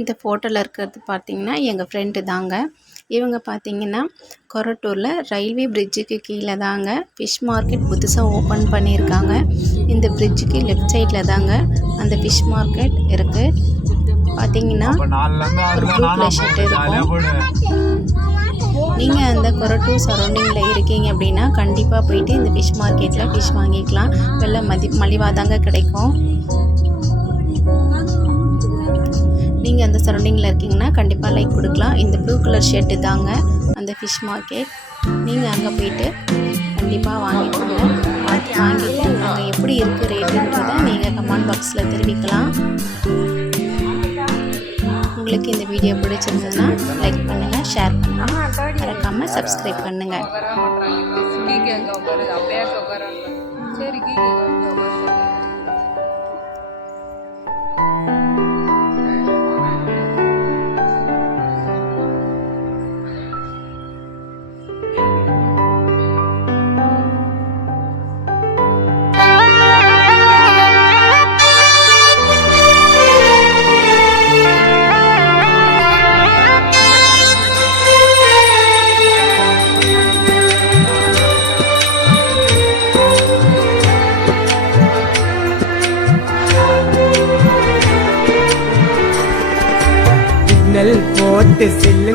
இந்த ஃபோட்டோவில் இருக்கிறது பார்த்திங்கன்னா எங்கள் ஃப்ரெண்டு தாங்க. இவங்க பார்த்திங்கன்னா கொரட்டூரில் ரயில்வே பிரிட்ஜுக்கு கீழே தாங்க ஃபிஷ் மார்க்கெட் புதுசாக ஓப்பன் பண்ணியிருக்காங்க. இந்த பிரிட்ஜுக்கு லெஃப்ட் சைடில் தாங்க அந்த ஃபிஷ் மார்க்கெட் இருக்குது. பார்த்திங்கன்னா ஒரு ப்ளூ கலர் ஷர்ட் இருக்கும். நீங்கள் அந்த கொரட்டூர் சரௌண்டிங்கில் இருக்கீங்க அப்படின்னா கண்டிப்பாக போயிட்டு இந்த ஃபிஷ் மார்க்கெட்டில் ஃபிஷ் வாங்கிக்கலாம். வெள்ளை மலிவாக தாங்க கிடைக்கும். நீங்கள் அந்த சரௌண்டிங்கில் இருக்கீங்கன்னா கண்டிப்பாக லைக் கொடுக்கலாம். இந்த ப்ளூ கலர் ஷர்ட்டு தாங்க அந்த ஃபிஷ் மார்க்கெட். நீங்கள் அங்கே போயிட்டு கண்டிப்பாக வாங்கிக்கோங்க. வாங்கிட்டு அங்கே எப்படி இருக்குது ரேட்டுன்றதை நீங்கள் கமெண்ட் பாக்ஸில் தெரிவிக்கலாம். உங்களுக்கு இந்த வீடியோ பிடிச்சிருந்ததுன்னா லைக் பண்ணுங்கள், ஷேர் பண்ணுங்கள், மறக்காமல் சப்ஸ்கிரைப் பண்ணுங்கள். போட்டு சில்லு